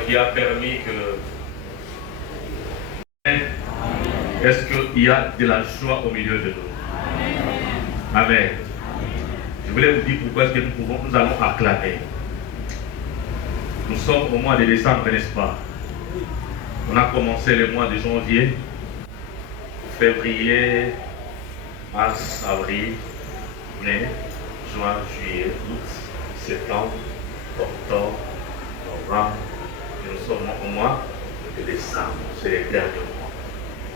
qui a permis que... Est-ce qu'il y a de la joie au milieu de nous? Amen. Je voulais vous dire pourquoi est-ce que nous allons acclamer. Nous sommes au mois de décembre, n'est-ce pas? On a commencé le mois de janvier, février, mars, avril, mai, juin, juillet, août, septembre, octobre, novembre. Et nous sommes au mois de décembre. C'est les derniers mois.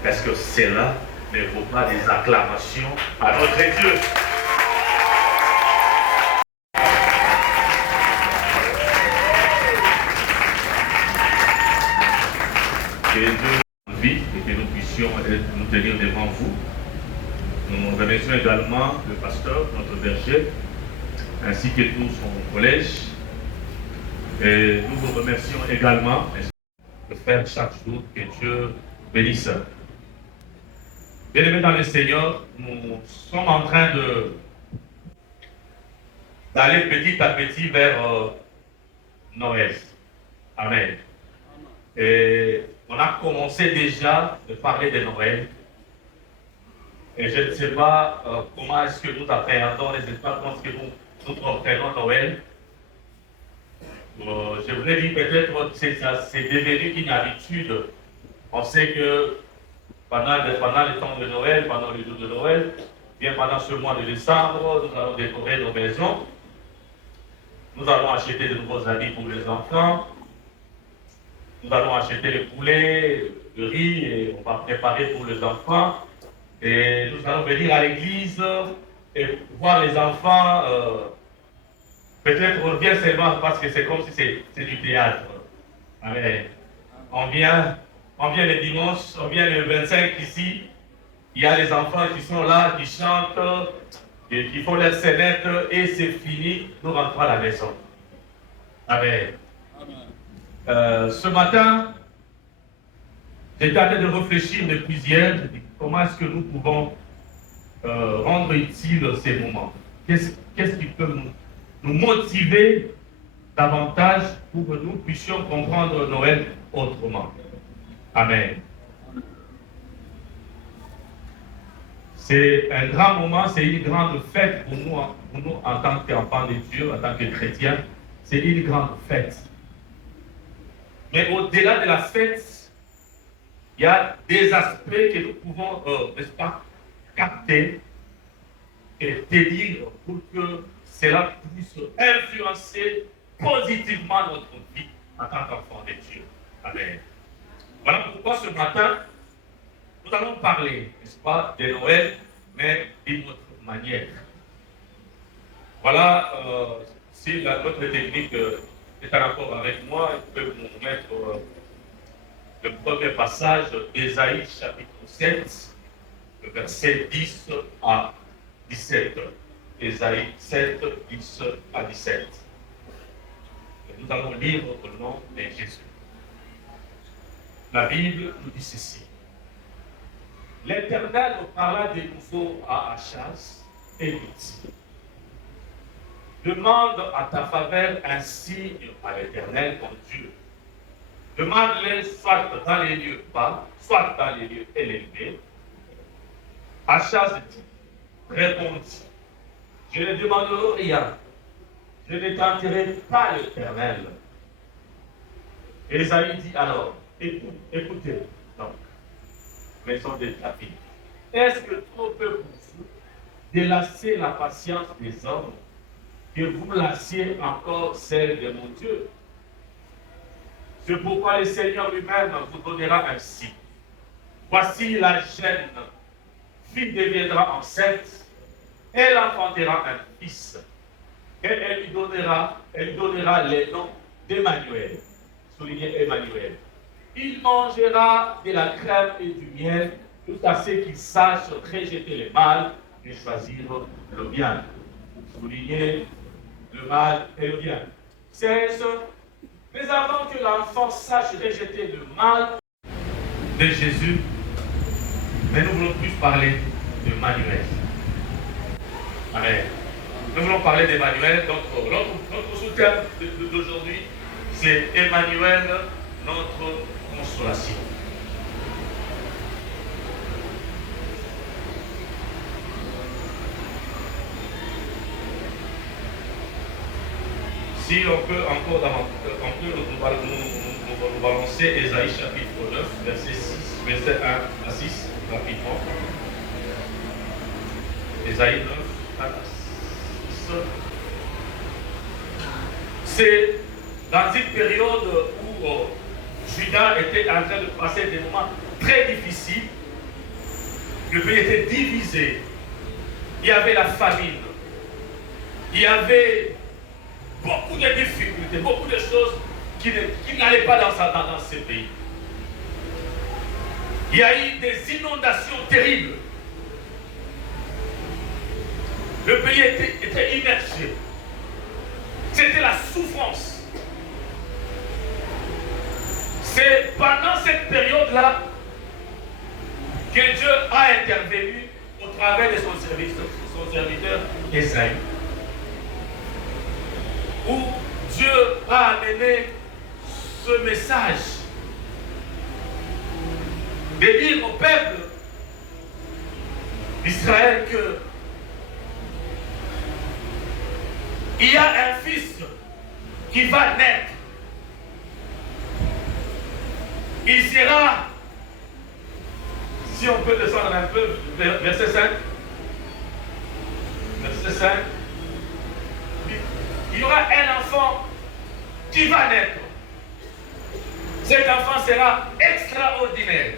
Est-ce que cela ne vaut pas des acclamations à notre Dieu? Que Dieu nous invite et que nous puissions nous tenir devant vous. Nous remercions également le pasteur, notre berger, ainsi que tout son collège. Et nous vous remercions également de faire chaque jour que Dieu bénisse. Bien-aimés dans le Seigneur, nous sommes en train d'aller petit à petit vers Noël. Amen. Et on a commencé déjà de parler de Noël. Et je ne sais pas comment est-ce que nous appréhendons, je ne sais pas comment est-ce que nous comprenons Noël. Je voudrais dire peut-être que c'est devenu une habitude. On sait que pendant le temps de Noël, pendant les jours de Noël, bien pendant ce mois de décembre, nous allons décorer nos maisons. Nous allons acheter de nouveaux habits pour les enfants. Nous allons acheter le poulet, le riz, et on va préparer pour les enfants. Et nous allons venir à l'église et voir les enfants. Peut-être on vient seulement parce que c'est comme si c'est du théâtre. Amen. On vient le dimanche, on vient le 25 ici. Il y a les enfants qui sont là, qui chantent, et qui font leur scénette, et c'est fini, nous rentrons à la maison. Amen. Ce matin, j'étais en train de réfléchir depuis hier, je dis, comment est-ce que nous pouvons rendre utile ces moments? Qu'est-ce qui peut nous motiver davantage pour que nous puissions comprendre Noël autrement? Amen. C'est un grand moment, c'est une grande fête pour nous en tant qu'enfants de Dieu, en tant que chrétiens. C'est une grande fête. Mais au-delà de la fête, il y a des aspects que nous pouvons, n'est-ce pas, capter et tenir pour que cela puisse influencer positivement notre vie en tant qu'enfant de Dieu. Amen. Voilà pourquoi ce matin, nous allons parler, n'est-ce pas, de Noël, mais d'une autre manière. Voilà, si notre technique est en accord avec moi, il peut nous mettre le premier passage d'Ésaïe chapitre 7, le verset 10 à 17. Ésaïe 7, 10 à 17. Et nous allons lire au nom de Jésus. La Bible nous dit ceci. L'Éternel parla de nouveau à Achaz et lui dit, demande à ta faveur un signe à l'Éternel ton Dieu. Demande-le soit dans les lieux bas, soit dans les lieux élevés. Achaz dit, répondit, je ne demanderai rien, je ne tenterai pas l'Éternel. Ésaïe dit alors, écoutez donc, maison de David, est-ce que trop peu pour vous de lasser la patience des hommes, que vous lassiez encore celle de mon Dieu? C'est pourquoi le Seigneur lui-même vous donnera un signe. Voici la jeune fille deviendra enceinte, elle enfantera un fils, et elle lui donnera le nom d'Emmanuel. Soulignez Emmanuel. Il mangera de la crème et du miel, jusqu'à ce qu'il sache rejeter le mal et choisir le bien. Soulignez le mal et le bien. C'est ce. Mais avant que l'enfant sache rejeter le mal de Jésus, mais nous voulons plus parler de Manuel. Amen. Nous voulons parler d'Emmanuel. Donc, notre sous-thème d'aujourd'hui, c'est Emmanuel, notre consolation. Si on peut encore nous balancer Ésaïe chapitre 9, verset 1 à 6, rapidement. Ésaïe 9, 1 à 6. C'est dans une période où Juda était en train de passer des moments très difficiles. Le pays était divisé. Il y avait la famine. Il y avait beaucoup de difficultés, beaucoup de choses qui n'allaient pas dans ce pays. Il y a eu des inondations terribles. Le pays était immergé. C'était la souffrance. C'est pendant cette période-là que Dieu a intervenu au travers de son serviteur Ésaïe, où Dieu a amené ce message de dire au peuple d'Israël que il y a un fils qui va naître. Il sera, si on peut descendre un peu, verset 5. Verset 5. Il y aura un enfant qui va naître. Cet enfant sera extraordinaire.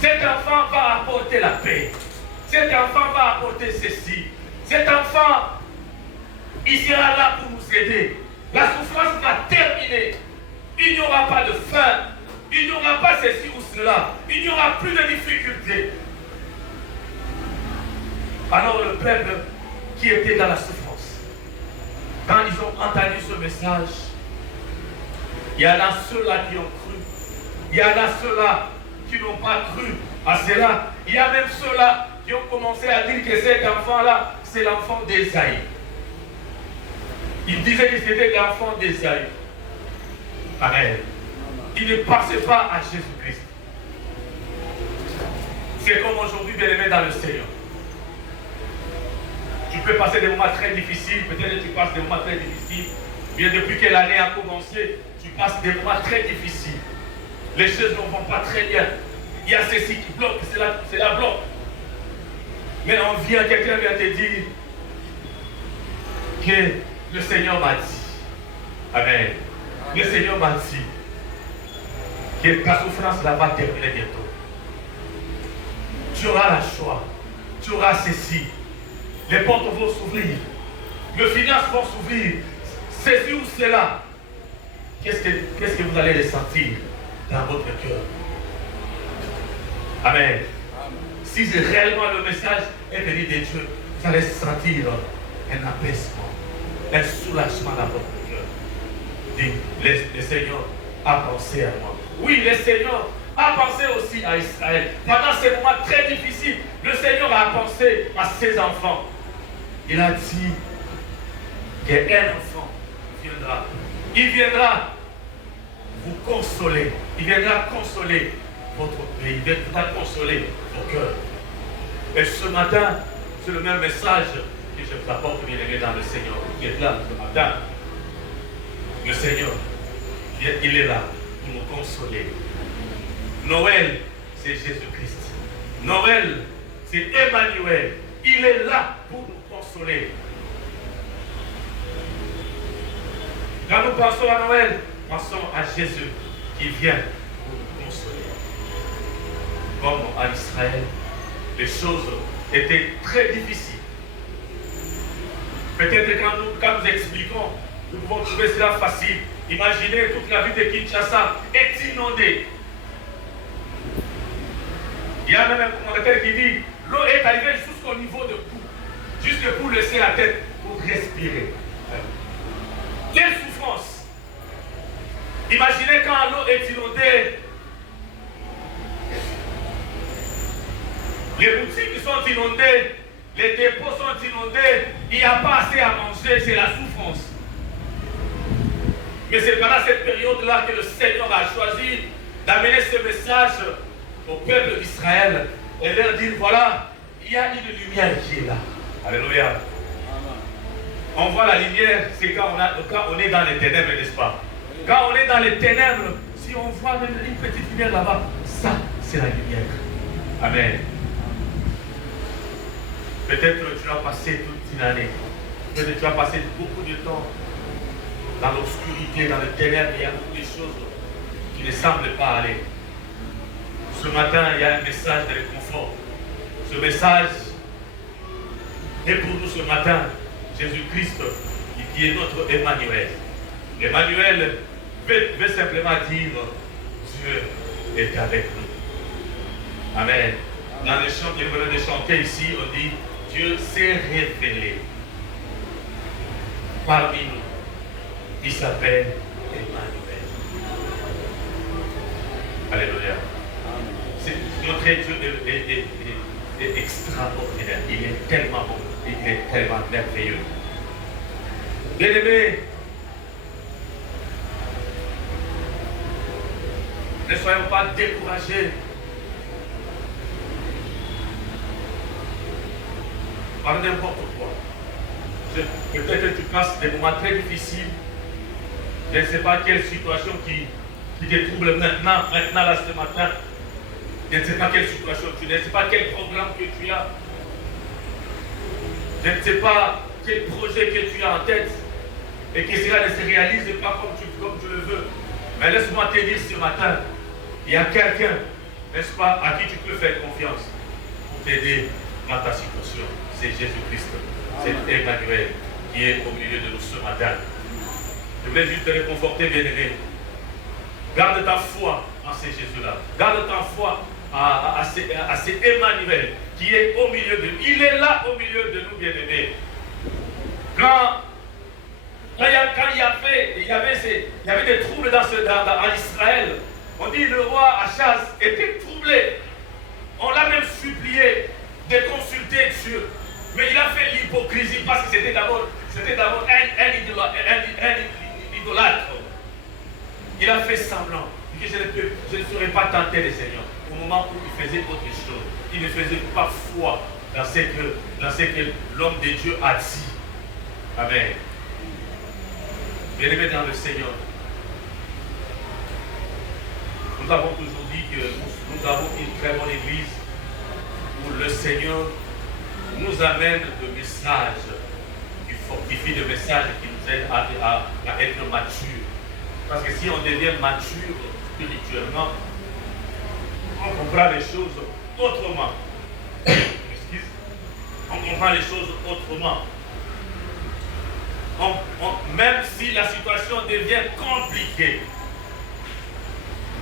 Cet enfant va apporter la paix. Cet enfant va apporter ceci. Cet enfant, il sera là pour nous aider. La souffrance va terminer. Il n'y aura pas de faim. Il n'y aura pas ceci ou cela. Il n'y aura plus de difficultés. Alors le peuple qui était dans la souffrance, quand ils ont entendu ce message, il y en a ceux-là qui ont cru. Il y en a ceux-là qui n'ont pas cru à cela. Il y a même ceux-là qui ont commencé à dire que cet enfant-là, c'est l'enfant d'Ésaïe. Ils disaient que c'était l'enfant d'Ésaïe. Pareil. Il ne passait pas à Jésus-Christ. C'est comme aujourd'hui, bien aimé dans le Seigneur. Tu peux passer des moments très difficiles, peut-être que tu passes des moments très difficiles. Bien depuis que l'année a commencé, tu passes des moments très difficiles. Les choses ne vont pas très bien. Il y a ceci qui bloque, cela bloque. Mais on vient, quelqu'un vient te dire que le Seigneur m'a dit. Amen. Le Seigneur m'a dit que ta souffrance là va terminer bientôt. Tu auras la joie. Tu auras ceci. Les portes vont s'ouvrir. Les finances vont s'ouvrir. Ceci ou cela. Qu'est-ce que vous allez ressentir dans votre cœur? Amen. Si c'est réellement le message est venu de Dieu, vous allez sentir un apaisement, un soulagement dans votre cœur. Dites, le Seigneur a pensé à moi. Oui, le Seigneur a pensé aussi à Israël. Pendant ces moments très difficiles, le Seigneur a pensé à ses enfants. Il a dit qu'un enfant viendra. Il viendra vous consoler. Il viendra consoler votre pays. Il viendra consoler vos cœurs. Et ce matin, c'est le même message que je vous apporte, bien aimé, dans le Seigneur, qui est là ce matin. Le Seigneur, il est là pour nous consoler. Noël, c'est Jésus-Christ. Noël, c'est Emmanuel. Il est là pour nous consoler. Quand nous pensons à Noël, pensons à Jésus qui vient pour nous consoler. Comme à Israël, les choses étaient très difficiles. Peut-être quand nous expliquons, nous pouvons trouver cela facile. Imaginez toute la ville de Kinshasa est inondée. Il y a même un commentaire qui dit l'eau est arrivée jusqu'au niveau de cou, juste pour laisser la tête, pour respirer. Quelle souffrance! Imaginez quand l'eau est inondée, les boutiques sont inondées, les dépôts sont inondés, il n'y a pas assez à manger, c'est la souffrance. Mais c'est pendant cette période-là que le Seigneur a choisi d'amener ce message au peuple d'Israël et leur dire, voilà, il y a une lumière qui est là. Alléluia. On voit la lumière, c'est quand on est dans les ténèbres, n'est-ce pas? Quand on est dans les ténèbres, si on voit une petite lumière là-bas, ça, c'est la lumière. Amen. Peut-être que tu as passé toute une année. Peut-être que tu as passé beaucoup de temps dans l'obscurité, dans les ténèbres. Il y a beaucoup de choses qui ne semblent pas aller. Ce matin, il y a un message de réconfort. Ce message est pour nous ce matin. Jésus-Christ, qui est notre Emmanuel. Emmanuel veut simplement dire Dieu est avec nous. Amen. Dans les chants que nous venons de chanter ici, on dit Dieu s'est révélé parmi nous. Il s'appelle Emmanuel. Alléluia. Notre Dieu est extraordinaire. Il est tellement bon. Il est tellement merveilleux. Bien-aimés, ne soyons pas découragés par n'importe quoi. Peut-être que tu passes des moments très difficiles. Je ne sais pas quelle situation qui te trouble maintenant là ce matin. Je ne sais pas quelle situation tu es, je ne sais pas quel programme que tu as. Je ne sais pas quel projet que tu as en tête et que cela ne se réalise pas comme tu le veux. Mais laisse-moi te dire ce matin, il y a quelqu'un, n'est-ce pas, à qui tu peux faire confiance pour t'aider dans ta situation. C'est Jésus-Christ. C'est Emmanuel qui est au milieu de nous ce matin. Je voulais juste te réconforter, bien-aimé. Garde ta foi en ce Jésus-là. Garde ta foi à cet Emmanuel qui est au milieu de nous. Il est là au milieu de nous, bien-aimés. Quand il y avait des troubles en Israël, on dit le roi Achaz était troublé. On l'a même supplié de consulter Dieu. Mais il a fait l'hypocrisie parce que c'était d'abord un idolâtre. Il a fait semblant que je ne serais pas tenté le Seigneur. Au moment où il faisait autre chose, il ne faisait pas foi dans ce que l'homme de Dieu a dit. Amen. Bien-aimés dans le Seigneur, nous avons toujours dit que nous avons une très bonne église où le Seigneur nous amène le message, qui fortifie le message qui nous aide à être mature. Parce que si on devient mature spirituellement, on comprend les choses autrement. Excuse. On comprend les choses autrement. Même si la situation devient compliquée,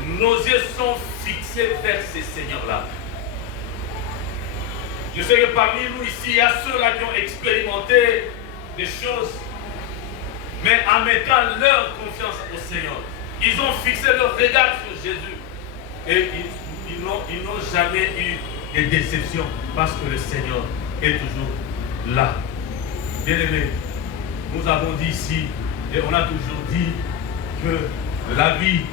nos yeux sont fixés vers ces seigneurs-là. Je sais que parmi nous ici, il y a ceux-là qui ont expérimenté des choses, mais en mettant leur confiance au Seigneur. Ils ont fixé leur regard sur Jésus. Et ils n'ont jamais eu de déception parce que le Seigneur est toujours là. Bien-aimés, nous avons dit ici, et on a toujours dit que la vie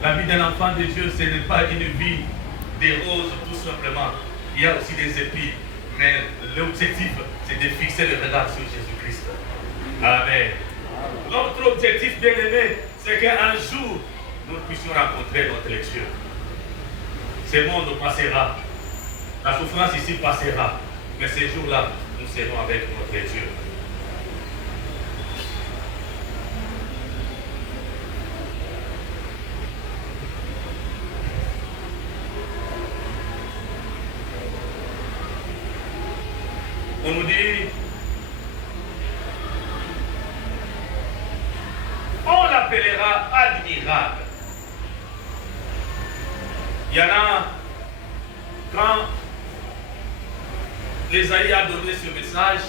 d'un enfant de Dieu, ce n'est pas une vie des roses tout simplement. Il y a aussi des épines. Mais l'objectif, c'est de fixer le regard sur Jésus-Christ. Amen. Notre objectif, bien-aimé, c'est qu'un jour, nous puissions rencontrer notre Dieu. Ce monde passera. La souffrance ici passera. Mais ces jours-là, nous serons avec notre Dieu. On nous dit, on l'appellera admirable. Il y en a, quand Ésaïe a donné ce message,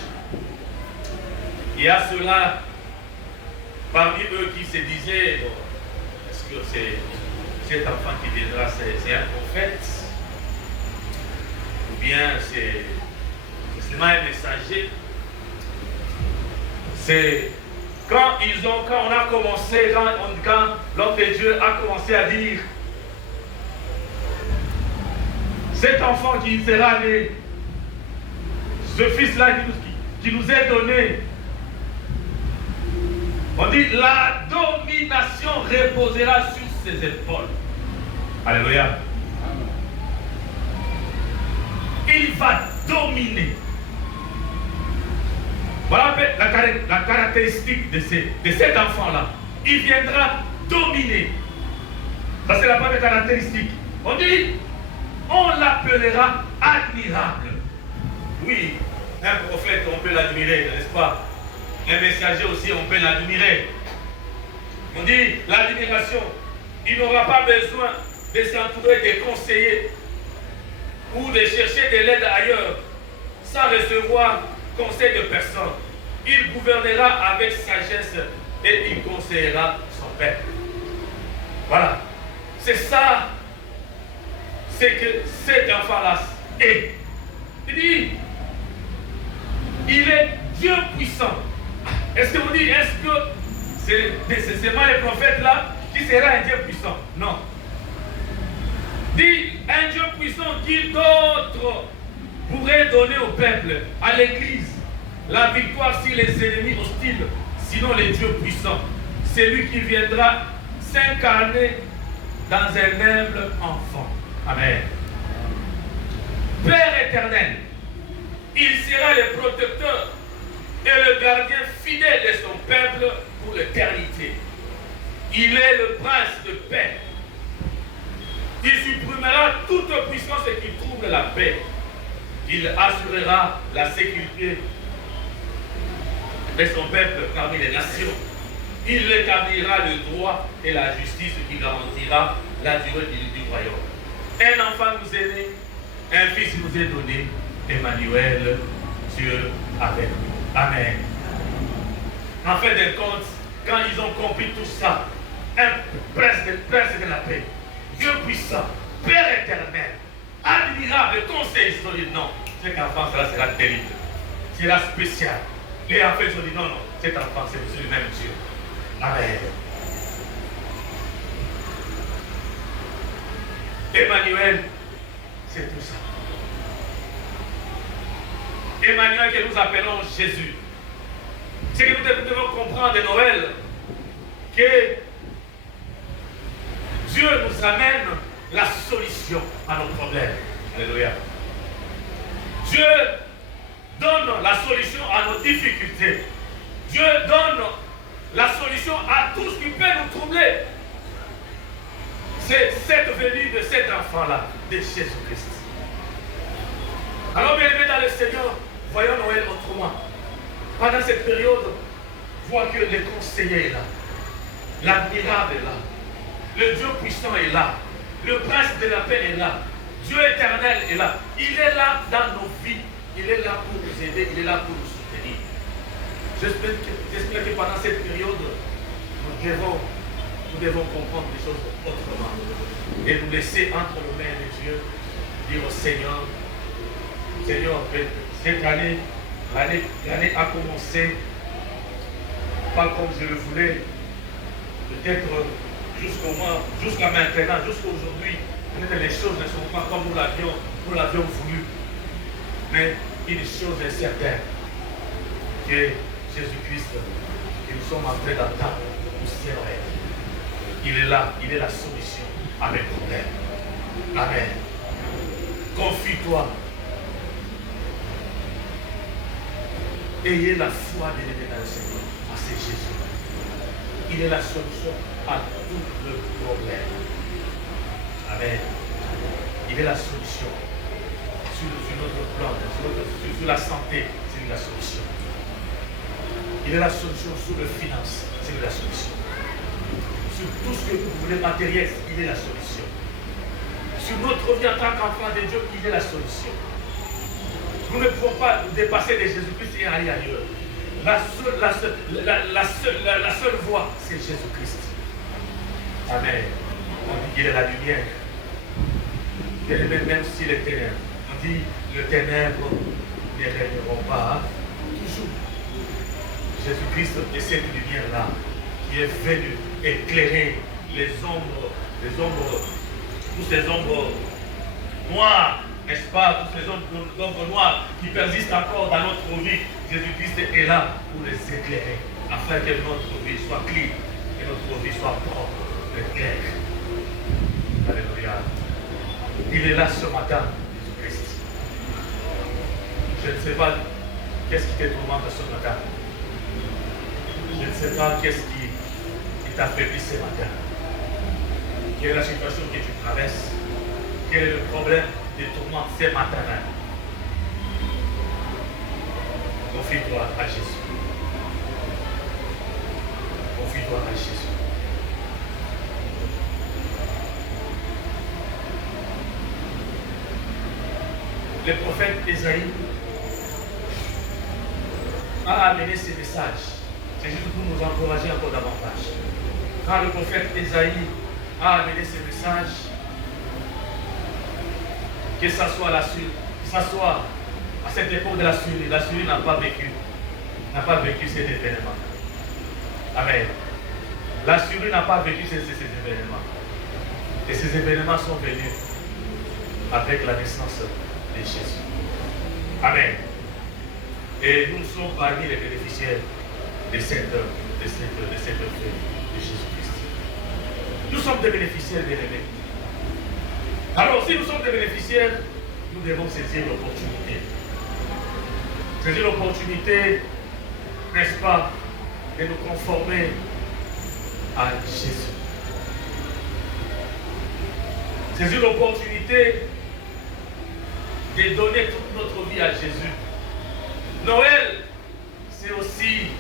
il y a ceux-là parmi eux qui se disaient, bon, est-ce que c'est cet enfant qui viendra, c'est un prophète? Ou bien c'est un messager? C'est quand on a commencé, quand l'homme de Dieu a commencé à dire, cet enfant qui sera né, ce fils-là qui nous est donné, on dit la domination reposera sur ses épaules. Alléluia. Il va dominer. Voilà la caractéristique de cet enfant-là. Il viendra dominer. Ça, c'est la première caractéristique. On dit, on l'appellera admirable. Oui, un prophète, on peut l'admirer, n'est-ce pas? Un messager aussi, on peut l'admirer. On dit, l'admiration, il n'aura pas besoin de s'entourer des conseillers ou de chercher de l'aide ailleurs sans recevoir conseil de personne. Il gouvernera avec sagesse et il conseillera son peuple. Voilà. C'est ça, c'est que cet enfant-là est. Il dit, il est Dieu puissant. Est-ce que vous dites, est-ce que c'est seulement les prophètes là qui sera un Dieu puissant? Non. Dit un Dieu puissant qui d'autre pourrait donner au peuple, à l'église, la victoire sur les ennemis hostiles, sinon les dieux puissants. C'est lui qui viendra s'incarner dans un humble enfant. Amen. Père éternel, il sera le protecteur et le gardien fidèle de son peuple pour l'éternité. Il est le prince de paix. Il supprimera toute puissance qui trouble la paix. Il assurera la sécurité de son peuple parmi les nations. Il établira le droit et la justice qui garantira la durée du royaume. Un enfant nous est né, un fils nous est donné, Emmanuel, Dieu avec nous. Amen. En fait de compte, quand ils ont compris tout ça, un prince de la paix, Dieu puissant, Père éternel, admirable, conseil solide, non, cet enfant sera terrible, sera spécial. Et en fait, ils ont dit non, cet enfant, c'est le même Dieu. Amen. Emmanuel, c'est tout ça. Emmanuel que nous appelons Jésus. C'est que nous devons comprendre de Noël que Dieu nous amène la solution à nos problèmes. Alléluia. Dieu donne la solution à nos difficultés. Dieu donne la solution à tout ce qui peut nous troubler. C'est cette venue de cet enfant-là, de Jésus-Christ. Alors, bien aimés dans le Seigneur, voyons Noël autrement. Pendant cette période, voyons que le conseiller est là, l'admirable est là, le Dieu puissant est là, le prince de la paix est là, Dieu éternel est là. Il est là dans nos vies, il est là pour nous aider, il est là pour nous soutenir. J'espère que pendant cette période, nous devons comprendre les choses autrement et nous laisser entre les mains de Dieu, dire au Seigneur, Seigneur, cette année, l'année a commencé pas comme je le voulais, peut-être jusqu'à maintenant, jusqu'à aujourd'hui, peut-être les choses ne sont pas comme nous l'avions voulu. Mais une chose est certaine, que Jésus-Christ, que nous sommes en train d'attendre, nous serons. Il est là, il est la solution à mes problèmes. Amen. Confie-toi. Ayez la foi de l'aimer dans le Seigneur. Ah, c'est Jésus. Il est la solution à tous nos problèmes. Amen. Il est la solution. Sur notre plan, sur la santé, c'est lui la solution. Il est la solution sur les finances, c'est lui la solution. Sur tout ce que vous voulez matériel, il est la solution. Sur notre vie en tant qu'enfant de Dieu, il est la solution. Nous ne pouvons pas nous dépasser de Jésus-Christ et aller ailleurs. La seule voie, c'est Jésus-Christ. Amen. On dit qu'il est la lumière. Même si les ténèbres, on dit les ténèbres ne régneront pas toujours. Jésus-Christ est cette lumière-là qui est venue éclairer les ombres, tous ces ombres noires, n'est-ce pas, tous ces ombres noires qui persistent encore dans notre vie. Jésus-Christ est là pour les éclairer, afin que notre vie soit clean, que notre vie soit propre et claire. Alléluia. Il est là ce matin, Jésus-Christ. Je ne sais pas qu'est-ce qui te tourmente ce matin. Je ne sais pas qu'est-ce qui t'affaiblit ce matin. Quelle est la situation que tu traverses? Quel est le problème de tourmente ce matin? Confie-toi à Jésus. Confie-toi à Jésus. Le prophète Ésaïe a amené ces messages. C'est juste pour nous encourager encore davantage. Quand le prophète Ésaïe a amené ces messages, que ce soit à cette époque de la Syrie n'a pas vécu cet événement. Amen. La Syrie n'a pas vécu ces événements. Et ces événements sont venus avec la naissance de Jésus. Amen. Et nous sommes parmi les bénéficiaires de cette œuvre de Jésus-Christ. Nous sommes des bénéficiaires bien-aimés. Alors, si nous sommes des bénéficiaires, nous devons saisir l'opportunité. Saisir l'opportunité, n'est-ce pas, de nous conformer à Jésus. Saisir l'opportunité de donner toute notre vie à Jésus. Noël, c'est aussi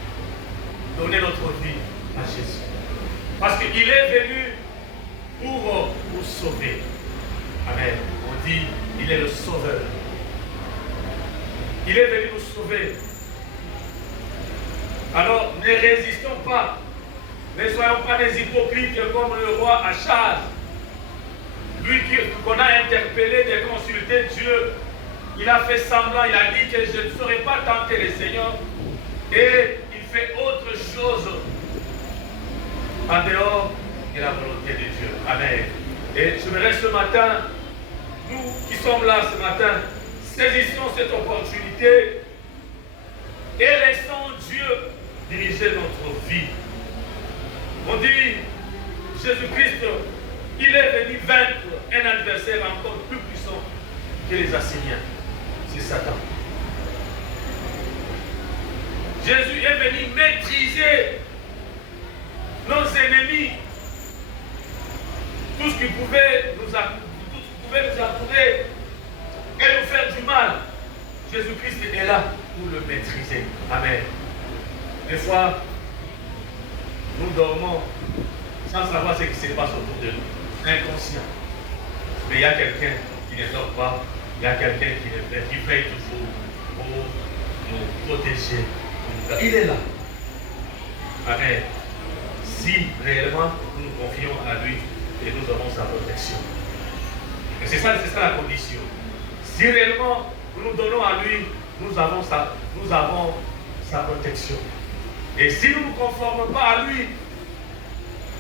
donner notre vie à Jésus. Parce qu'il est venu pour nous sauver. Amen. On dit, il est le sauveur. Il est venu nous sauver. Alors, ne résistons pas. Ne soyons pas des hypocrites comme le roi Achaz. Lui qu'on a interpellé de consulter Dieu. Il a fait semblant, il a dit que je ne saurais pas tenter le Seigneur. Et il fait autre chose en dehors de la volonté de Dieu. Amen. Et je me reste ce matin, nous qui sommes là ce matin, saisissons cette opportunité et laissons Dieu diriger notre vie. On dit, Jésus-Christ, il est venu vaincre un adversaire encore plus puissant que les Assyriens. C'est Satan. Jésus est venu maîtriser nos ennemis. Tout ce qui pouvait nous entourer et nous faire du mal. Jésus-Christ est là pour le maîtriser. Amen. Des fois, nous dormons sans savoir ce qui se passe autour de nous. Inconscient. Mais il y a quelqu'un qui ne dort pas. Il y a quelqu'un qui veille toujours pour nous protéger. Il est là. Amen. Si réellement nous nous confions à lui et nous avons sa protection. Et c'est ça la condition. Si réellement nous nous donnons à lui, nous avons sa protection. Et si nous ne nous conformons pas à lui,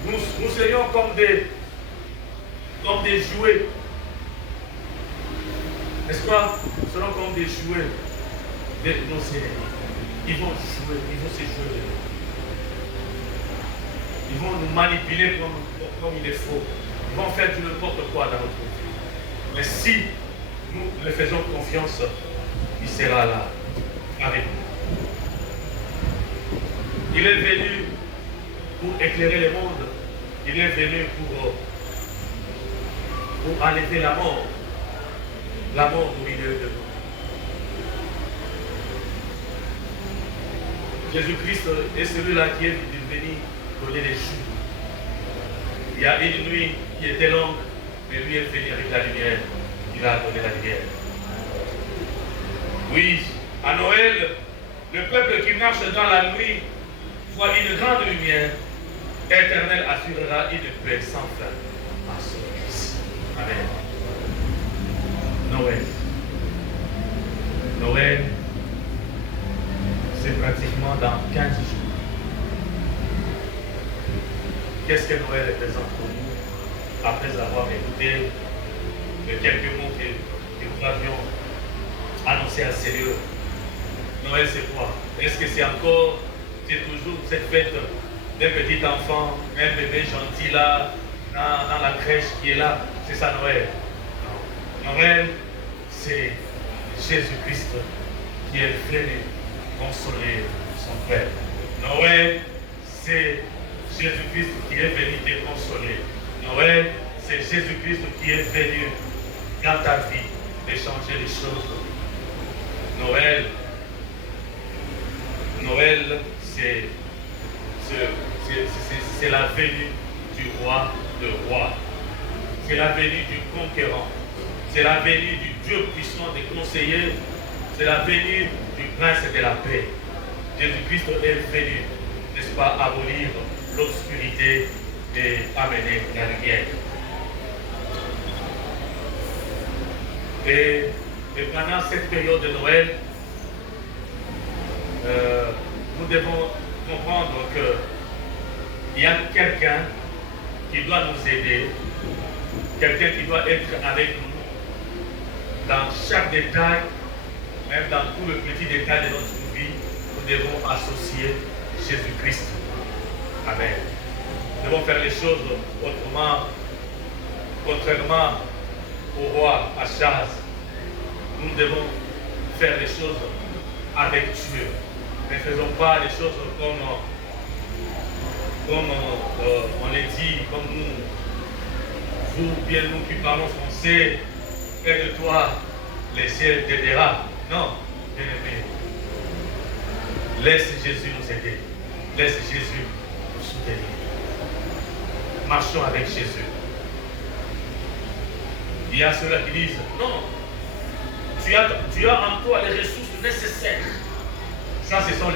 nous serions comme des jouets. N'est-ce pas? Nous serons comme des jouets de nos ennemis. Ils vont se jouer de nous. Ils vont nous manipuler comme il est faux. Ils vont faire du n'importe quoi dans notre vie. Mais si nous le faisons confiance, il sera là avec nous. Il est venu pour éclairer le monde. Il est venu pour enlever la mort. La mort au milieu de nous. Jésus-Christ est celui-là qui est venu donner les jours. Il y a une nuit qui était longue, mais lui est venu avec la lumière. Il a donné la lumière. Oui, à Noël, le peuple qui marche dans la nuit voit une grande lumière. Éternel assurera une paix sans fin à son Fils. Amen. Noël. Noël, c'est pratiquement dans 15 jours. qu'est-ce que Noël représente pour nous après avoir écouté les quelques mots que nous avions annoncés à Seigneur. Noël, c'est quoi? Est-ce que c'est toujours cette fête d'un petit enfant, un bébé gentil là, dans la crèche qui est là? C'est ça Noël? Non. Noël, c'est Jésus-Christ qui est venu consoler son Père. Noël, c'est Jésus-Christ qui est venu te consoler. Noël, c'est Jésus-Christ qui est venu dans ta vie de changer les choses. Noël, c'est la venue du roi de rois. C'est la venue du conquérant. C'est la venue du Dieu puissant des conseillers. C'est la venue du prince de la paix. Jésus-Christ est venu, n'est-ce pas, abolir l'obscurité et amener la lumière. Et pendant cette période de Noël, nous devons comprendre qu'il y a quelqu'un qui doit nous aider, quelqu'un qui doit être avec nous dans chaque détail, même dans tout le petit détail de notre vie. Nous devons associer Jésus-Christ. Amen. Nous devons faire les choses autrement, contrairement au roi Achaz. Nous devons faire les choses avec Dieu. Ne faisons pas les choses comme on les dit, comme vous, bien nous qui parlons français, près de toi, les ciels t'aidera. Non, bien aimé. Laisse Jésus nous aider. Laisse Jésus nous soutenir. Marchons avec Jésus. Il y a ceux-là qui disent, non, tu as en toi les ressources nécessaires. Ça, ce sont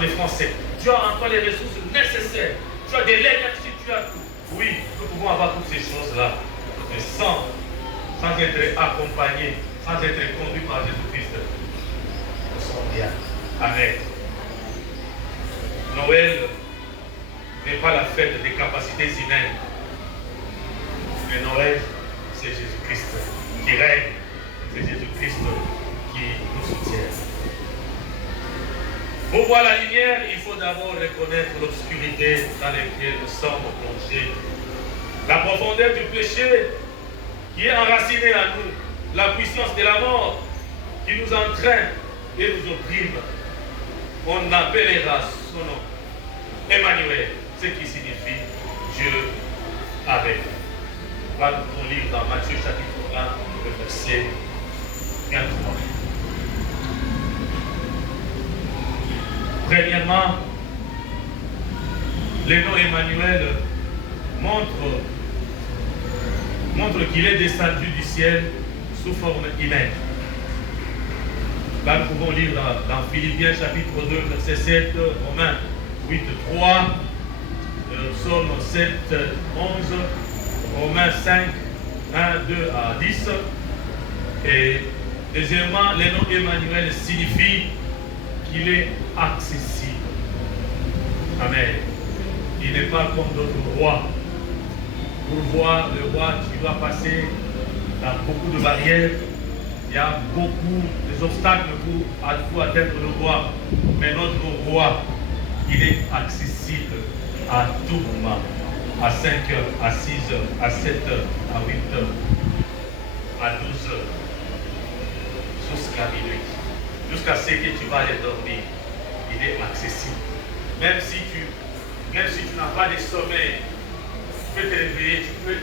les Français. Tu as en toi les ressources nécessaires. Tu as des l'énergie, tu as tout. Oui, nous pouvons avoir toutes ces choses-là. Mais sans être accompagnés, sans être conduits par Jésus-Christ, nous sommes bien. Amen. Noël n'est pas la fête des capacités humaines. Mais Noël, c'est Jésus-Christ qui règne. C'est Jésus-Christ qui nous soutient. Pour voir la lumière, il faut d'abord reconnaître l'obscurité dans laquelle nous sommes plongés. La profondeur du péché qui est enracinée en nous. La puissance de la mort qui nous entraîne et nous opprime. On appellera son nom Emmanuel, ce qui signifie Dieu avec nous. On va nous lire dans Matthieu chapitre 1, le verset 23. Premièrement, le nom Emmanuel montre qu'il est descendu du ciel sous forme humaine. Là, nous pouvons lire dans Philippiens chapitre 2, verset 7, Romains 8, 3, Psaume 7, 11, Romains 5, 1, 2 à 10. Et deuxièmement, le nom Emmanuel signifie qu'il est accessible. Amen. Il n'est pas comme d'autres rois. Pour voir le roi, tu dois passer dans beaucoup de barrières. Il y a beaucoup d'obstacles pour atteindre le roi. Mais notre roi, il est accessible à tout moment. À 5 heures, à 6 heures, à 7 heures, à 8 heures, à 12 heures, jusqu'à minuit. Jusqu'à ce que tu vas aller dormir, il est accessible. Même si tu n'as pas de sommeil, tu peux te réveiller, tu peux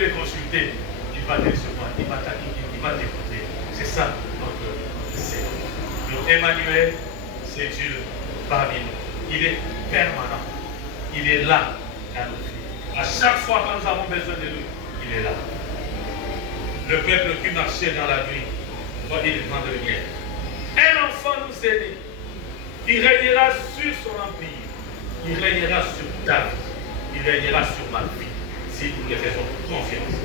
le consulter, il va te recevoir, il va t'écouter. C'est ça notre Seigneur. Donc Emmanuel, c'est Dieu parmi nous. Il est permanent. Il est là dans nos vies. À chaque fois que nous avons besoin de lui, il est là. Le peuple qui marchait dans la nuit, voit une grande lumière. Un enfant nous aide. Il régnera sur son empire. Il régnera sur ta vie. Il régnera sur ma vie. Si nous lui faisons confiance.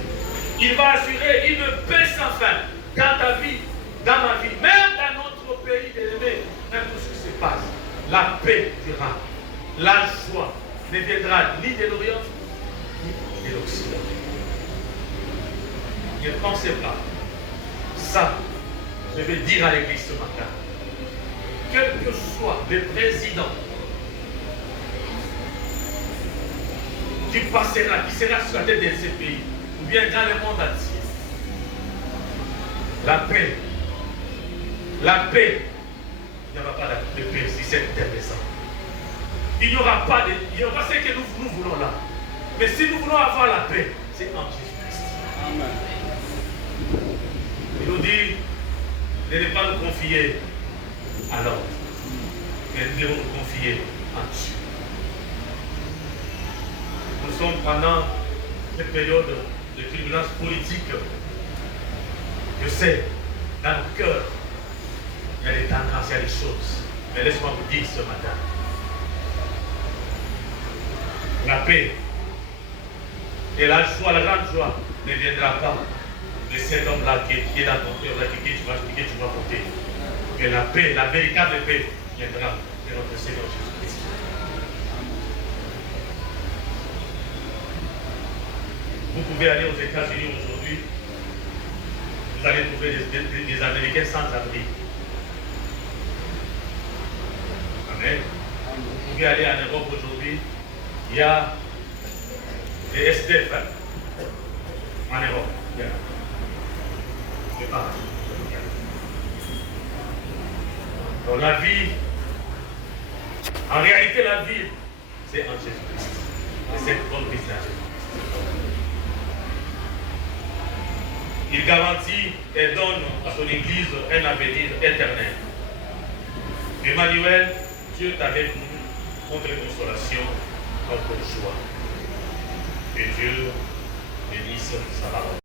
Il va assurer une paix sans fin dans ta vie, dans ma vie, même dans notre pays élevé, même tout ce qui se passe. La paix durera. La joie ne viendra ni de l'Orient, de l'Occident. Ne pensez pas. Ça, je vais dire à l'Église ce matin. Quel que soit le président qui passera, qui sera sur la tête de ce pays, ou bien dans le monde entier, la paix, il n'y aura pas de paix si cette terre descend. Il n'y aura pas ce que nous voulons là. Mais si nous voulons avoir la paix, c'est en Jésus-Christ. Amen. Il nous dit de ne pas nous confier à l'homme, mais nous devons nous confier en Dieu. Nous sommes pendant cette période de turbulence politique. Je sais, dans le cœur, il y a des tendances, il y a des choses. Mais laisse-moi vous dire ce matin, la paix et la joie, la grande joie ne viendra pas de cet homme-là qui est dans ton cœur, que tu vas porter. Mais la paix, la véritable paix, viendra de notre Seigneur Jésus-Christ. Vous pouvez aller aux États-Unis aujourd'hui, vous allez trouver des Américains sans abri. Amen. Vous pouvez aller en Europe aujourd'hui, il y a des SDF en Europe. Il y en a. Donc la vie, en réalité la vie, c'est en Jésus-Christ. Et c'est comme Christ en Jésus-Christ. Il garantit et donne à son Église un avenir éternel. Emmanuel, Dieu est avec nous contre consolation, contre joie. Que Dieu bénisse sa parole.